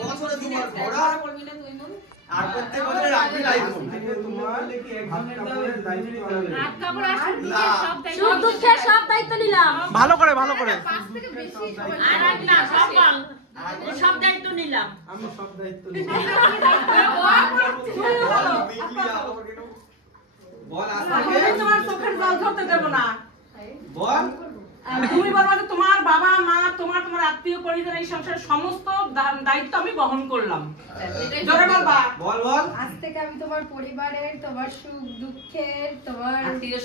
বছরে দুবার ঘোরা আর প্রত্যেক বছরে রাখবি আইফোন। তোমার দেখি একজনের দায়িত্ব হাত কাপড় আসলে সব দায়িত্ব সব দুঃখের সব দায়িত্ব নিলাম ভালো করে ভালো করে। পাঁচ থেকে বেশি আর এক না সব বল সব দায়িত্ব নিলাম আমি সব দায়িত্ব নিলাম বল আজকে তোমার চোখের জল ধরতে দেব না বল তুমি বলবা যে তোমার বাবা মা তোমার আত্মীয় পরিজন এই সংসারের সমস্ত দায়িত্ব আমি বহন করলাম। জোরে বলবা বল বল আজ থেকে আমি তোমার পরিবারের তোমার সুখ দুঃখের তোমার আত্মীয়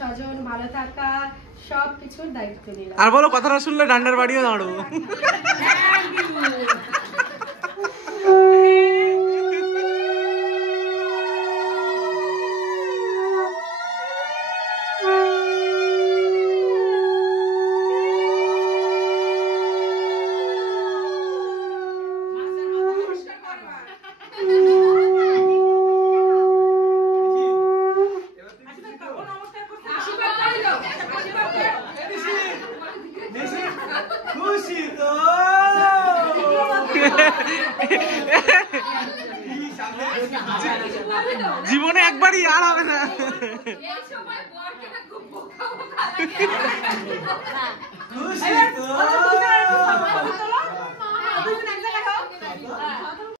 স্বজন ভালো থাকা সবকিছুর দায়িত্ব নিলাম। আর বলো কথাটা শুনলে ডান্ডার বাড়িও দাঁড়াবো। জীবনে একবারই আর হবে না। খুশি তো